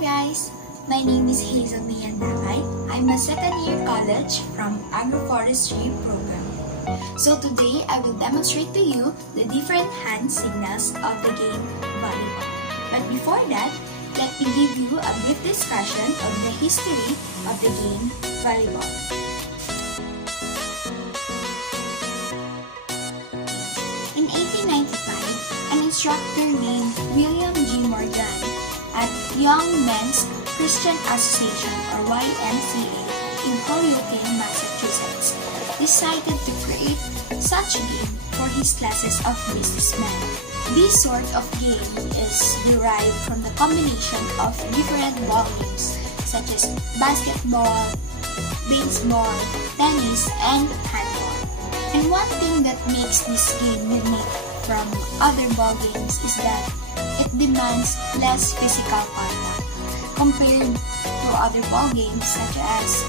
guys! My name is Hazel Miandakay. I'm a second-year college from Agroforestry program. So today, I will demonstrate to you the different hand signals of the game volleyball. But before that, let me give you a brief discussion of the history of the game volleyball. In 1895, an instructor named William G. Morgan at Young Men's Christian Association or YMCA in Holyoke, Massachusetts, decided to create such a game for his classes of businessmen. This sort of game is derived from the combination of different ball games such as basketball, baseball, tennis, and handball. And one thing that makes this game unique from other ball games is that it demands less physical contact compared to other ball games such as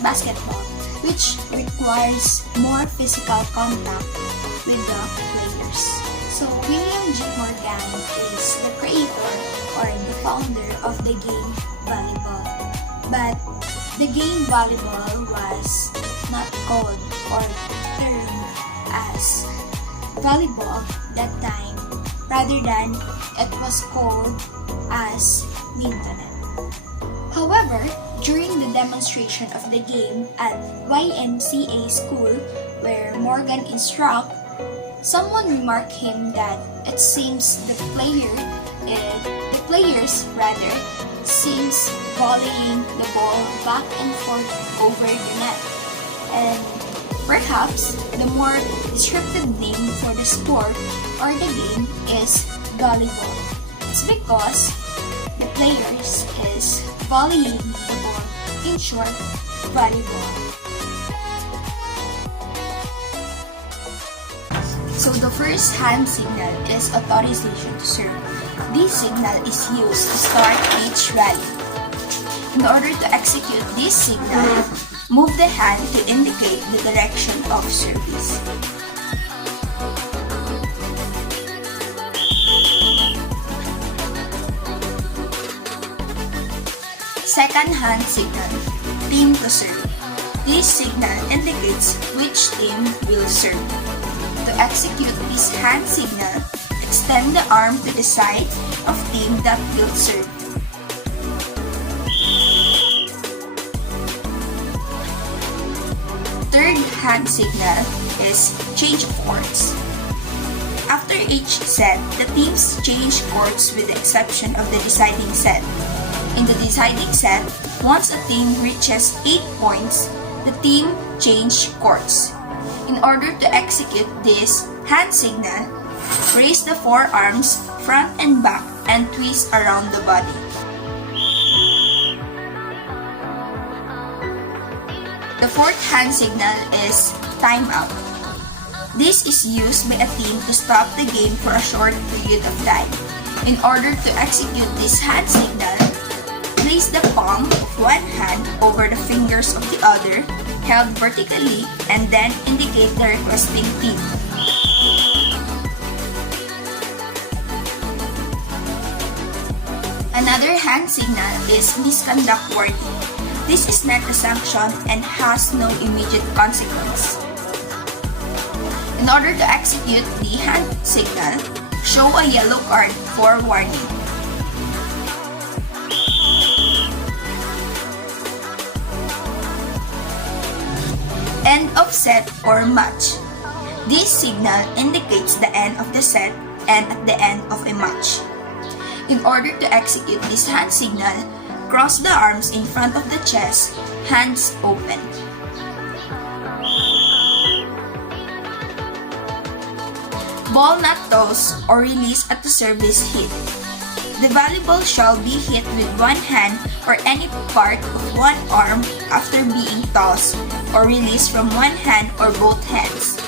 basketball, which requires more physical contact with the players. So William G. Morgan is the creator or the founder of the game volleyball. But the game volleyball was not called or termed as volleyball that time, rather than it was called as mintonet. However, during the demonstration of the game at YMCA school where Morgan instructed, someone remarked him that it seems the players seems volleying the ball back and forth over the net. And perhaps the more descriptive name for the sport or the game is volleyball. It's because the players is volleying the ball, in short, volleyball. So the first hand signal is authorization to serve. This signal is used to start each rally. In order to execute this signal, move the hand to indicate the direction of service. Second hand signal, team to serve. This signal indicates which team will serve. To execute this hand signal, extend the arm to the side of team that will serve. Third hand signal is change of courts. After each set, the teams change courts with the exception of the deciding set. In the deciding set, once a team reaches 8 points, the team change courts. In order to execute this hand signal, raise the forearms front and back and twist around the body. The fourth hand signal is timeout. This is used by a team to stop the game for a short period of time. In order to execute this hand signal, place the palm of one hand over the fingers of the other, held vertically, and then indicate the requesting team. Another hand signal is misconduct warning. This is not a sanction and has no immediate consequence. In order to execute the hand signal, show a yellow card for warning. End of set or match. This signal indicates the end of the set and at the end of a match. In order to execute this hand signal, cross the arms in front of the chest, hands open. Ball not toss or release at the service hit. The volleyball shall be hit with one hand or any part of one arm after being tossed or released from one hand or both hands.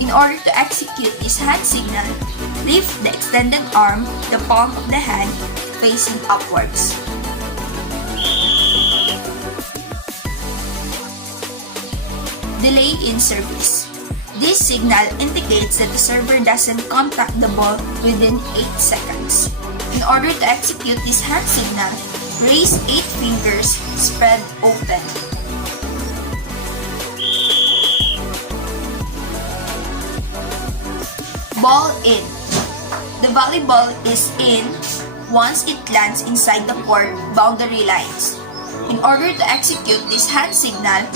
In order to execute this hand signal, lift the extended arm, the palm of the hand, facing upwards. Delay in service. This signal indicates that the server doesn't contact the ball within 8 seconds. In order to execute this hand signal, raise 8 fingers, spread open. Ball in. The volleyball is in once it lands inside the 4 boundary lines. In order to execute this hand signal,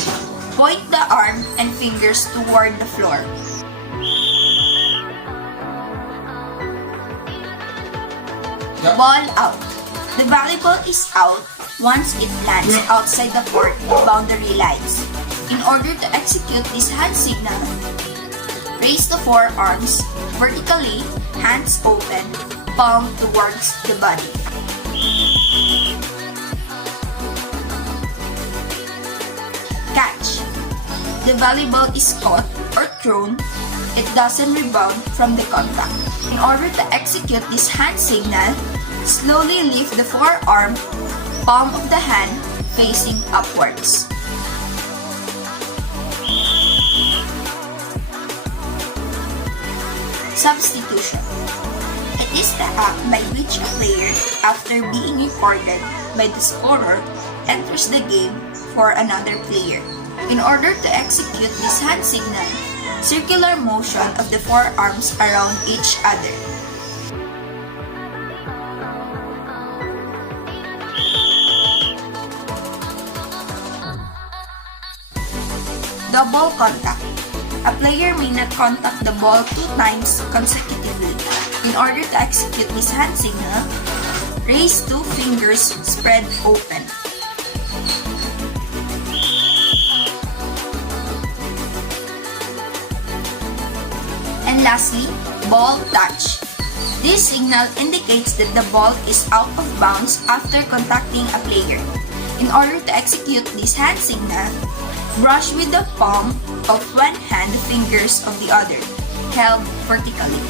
point the arm and fingers toward the floor. Ball out. The volleyball is out once it lands outside the 4 boundary lines. In order to execute this hand signal, raise the forearms vertically, hands open, palm towards the body. Catch. The volleyball is caught or thrown. It doesn't rebound from the contact. In order to execute this hand signal, slowly lift the forearm, palm of the hand facing upwards. Substitution. It is the act by which a player, after being recorded by the scorer, enters the game for another player. In order to execute this hand signal, circular motion of the forearms around each other. Double contact. A player may not contact the ball 2 times consecutively. In order to execute this hand signal, raise 2 fingers, spread open. And lastly, ball touch. This signal indicates that the ball is out of bounds after contacting a player. In order to execute this hand signal, brush with the palm of one hand the fingers of the other, held vertically.